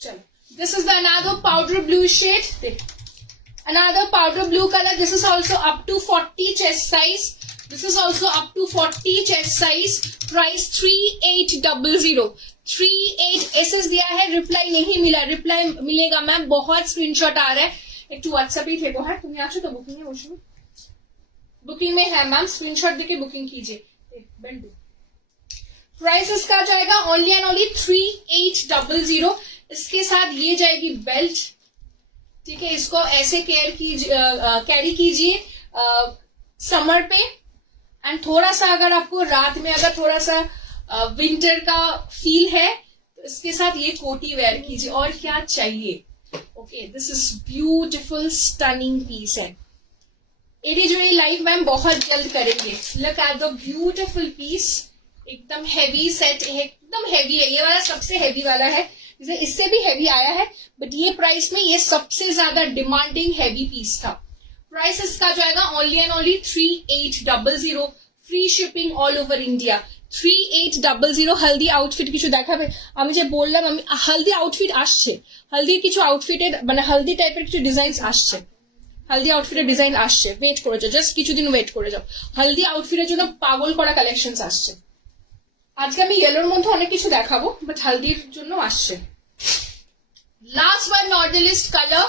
चलो, this is the another powder blue shade. Another powder blue color. This is also up to 40 chest size. This is also up to 40 chest size. Price 3800. 38 SS दिया है. Reply नहीं मिला. Reply मिलेगा ma'am. बहुत screenshot आ रहा है. एक to WhatsApp ही देखो है. तुम्हें आशा तो बुकिंग है वो बुकिंग में है मैम. स्क्रीनशॉट देके बुकिंग कीजिए. बंडू प्राइस इसका जाएगा ओनली एंड ओनली 3800. इसके साथ ये जाएगी बेल्ट. ठीक है, इसको ऐसे कैरी कीजिए समर पे. एंड थोड़ा सा अगर आपको रात में अगर थोड़ा सा विंटर का फील है तो इसके साथ ये कोटी वेयर कीजिए. और क्या चाहिए. Okay, this is beautiful stunning piece है. एडी जो ये लाइव मैम बहुत जल्द करेंगे. Look at the beautiful piece. एकदम हैवी सेट है. एकदम हैवी है. ये वाला सबसे हैवी वाला है. इससे भी हैवी आया है बट ये प्राइस में ये सबसे ज्यादा डिमांडिंग हैवी पीस था. प्राइस इसका जाएगा only and only 3800. Free shipping all over India. 3800. Haldi outfit কিছু দেখাবে. আমি যে বললাম আমি হলদি আউটফিট আসছে. হলদির কিছু আউটফিটের মানে হলদি টাইপের কিছু ডিজাইন আসছে. হলদি আউটফিটের ডিজাইন আসছে. ওয়েট করে যাও, জাস্ট কিছুদিন ওয়েট করে যাও. হলদি আউটফিটের জন্য পাগল করা কালেকশন আসছে. আজকে আমি ইয়েলোর মধ্যে অনেক কিছু দেখাবো বাট হলদির জন্য আসছে. Last but not the least colour